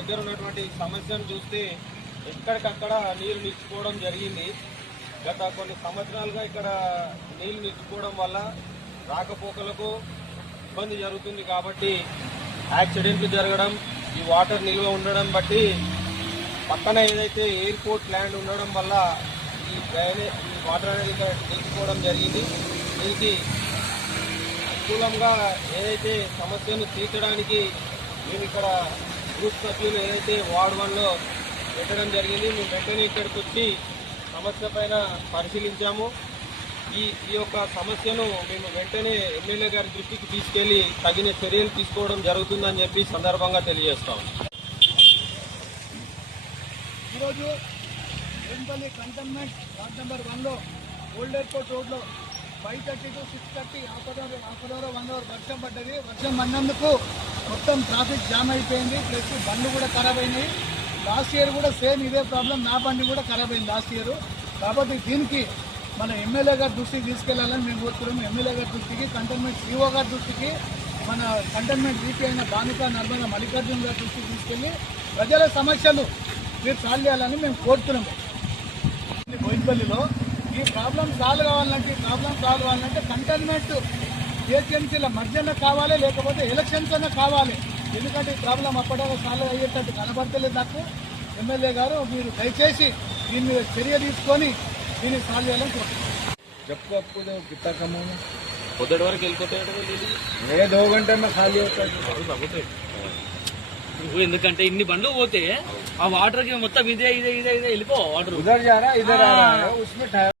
దగ్గర ఉన్నటువంటి సమస్యను చూస్తే ఎక్కడికక్కడ నీరు నిలిచిపోవడం జరిగింది. గత కొన్ని సంవత్సరాలుగా ఇక్కడ నీళ్ళు నిలిచిపోవడం వల్ల రాకపోకలకు ఇబ్బంది జరుగుతుంది కాబట్టి యాక్సిడెంట్లు జరగడం ఈ వాటర్ నిల్వ ఉండడం బట్టి పక్కన ఏదైతే ఎయిర్పోర్ట్ ల్యాండ్ ఉండడం వల్ల ఈ డ్రైనేజ్ ఈ వాటర్ అనేది ఇక్కడ నిలిచిపోవడం జరిగింది. దీనికి అనుకూలంగా ఏదైతే సమస్యను తీర్చడానికి మేము ఇక్కడ గ్రూప్ సభ్యులు ఏదైతే వార్డ్ వన్లో పెట్టడం జరిగింది మేము వెంటనే ఇక్కడికి వచ్చి సమస్య పైన పరిశీలించాము. ఈ ఈ యొక్క సమస్యను మేము వెంటనే ఎమ్మెల్యే గారి దృష్టికి తీసుకెళ్ళి తగిన చర్యలు తీసుకోవడం జరుగుతుందని చెప్పి సందర్భంగా తెలియజేస్తాం ఈరోజు ఎంపల్లి కంటోన్మెంట్ వార్డ్ నెంబర్ వన్లో ఓల్డ్ ఎయిర్పోర్ట్ రోడ్లో five thirty to six thirty half hour half hour one hour వర్షం పడ్డది. వర్షం పడినందుకు మొత్తం ట్రాఫిక్ జామ్ అయిపోయింది. ప్లస్ బండ్లు కూడా ఖరాబ్ అయినాయి. లాస్ట్ ఇయర్ కూడా సేమ్ ఇదే ప్రాబ్లం నా బండి కూడా ఖరాబ్ అయింది లాస్ట్ ఇయర్ కాబట్టి దీనికి మన ఎమ్మెల్యే గారి దృష్టికి తీసుకెళ్ళాలని మేము కోరుతున్నాము ఎమ్మెల్యే గారి దృష్టికి కంటైన్మెంట్ సిఓ గారి దృష్టికి మన కంటైన్మెంట్ డీపీ అయిన బానిక నర్మద మల్లికార్జున గారి దృష్టికి తీసుకెళ్ళి ప్రజల సమస్యలు మీరు సాల్వ్ చేయాలని మేము కోరుతున్నాము బోయినపల్లిలో ఈ ప్రాబ్లం సాల్వ్ కావాలంటే ఈ ప్రాబ్లం సాల్వ్ కావాలంటే కంటైన్మెంట్ ఏటీఎంసీల మధ్యన కావాలి లేకపోతే ఎలక్షన్స్ అన్న కావాలి. ఎందుకంటే ఈ ప్రాబ్లం అప్పటిదాకా సాల్వ్ అయ్యేటట్టు కనబడతలేదు నాకు. ఎమ్మెల్యే గారు మీరు దయచేసి దీని మీద చర్య తీసుకొని దీన్ని సాల్వ్ చేయాలని కోరుతున్నాను చెప్పు అప్పు పొద్దుటి వరకు వెళ్ళిపోతాయి ఏ దో ఖాళీ ఎందుకంటే ఇన్ని బండ్లు పోతే ఆ వాటర్కి మొత్తం ఇదే ఇదే ఇదే ఇదే వెళ్ళిపో వాటర్. ఇద్దరు ఇద్దరు